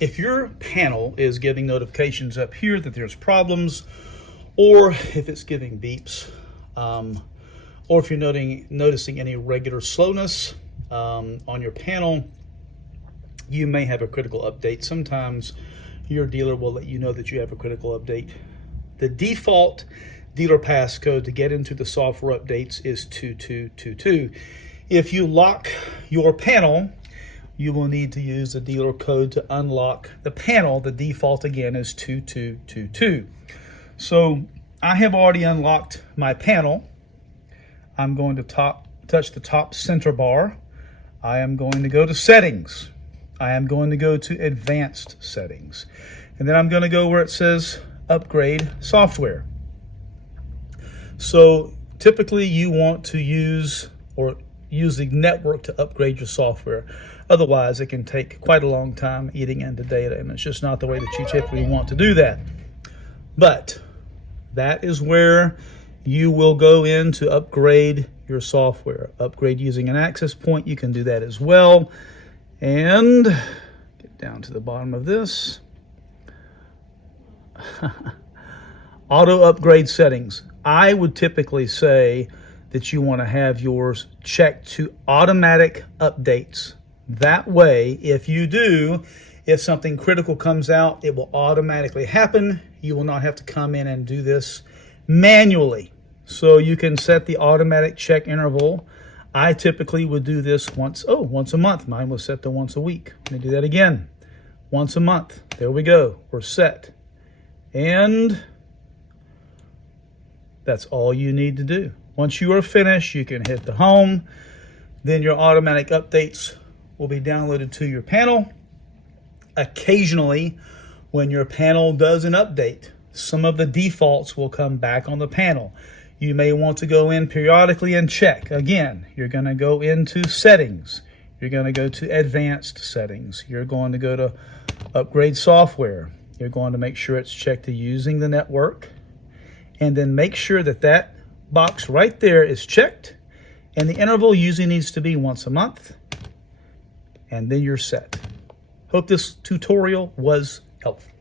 if your panel is giving notifications up here that there's problems, or if it's giving beeps, or if you're noticing any regular slowness on your panel, you may have a critical update. Sometimes your dealer will let you know that you have a critical update. The default dealer passcode to get into the software updates is 2222. If you lock your panel, you will need to use the dealer code to unlock the panel. The default again is 2222. So I have already unlocked my panel. I'm going to touch the top center bar. I am going to go to settings. I am going to go to advanced settings. And then I'm going to go where it says upgrade software. So typically you want to use the network to upgrade your software. Otherwise, it can take quite a long time eating into data, and it's just not the way that you typically want to do that. But that is where you will go in to upgrade your software. Upgrade using an access point, you can do that as well. And get down to the bottom of this. Auto upgrade settings. I would typically say that you want to have yours checked to automatic updates. That way, if you do, if something critical comes out, it will automatically happen. You will not have to come in and do this manually. So you can set the automatic check interval. I typically would do this once a month. Mine was set to once a week. Let me do that again. Once a month. There we go. We're set. And that's all you need to do. Once you are finished, you can hit the home. Then your automatic updates will be downloaded to your panel. Occasionally, when your panel does an update, some of the defaults will come back on the panel. You may want to go in periodically and check. Again, you're going to go into settings. You're going to go to advanced settings. You're going to go to upgrade software. You're going to make sure it's checked to using the network. And then make sure that that box right there is checked. And the interval usually needs to be once a month. And then you're set. Hope this tutorial was helpful.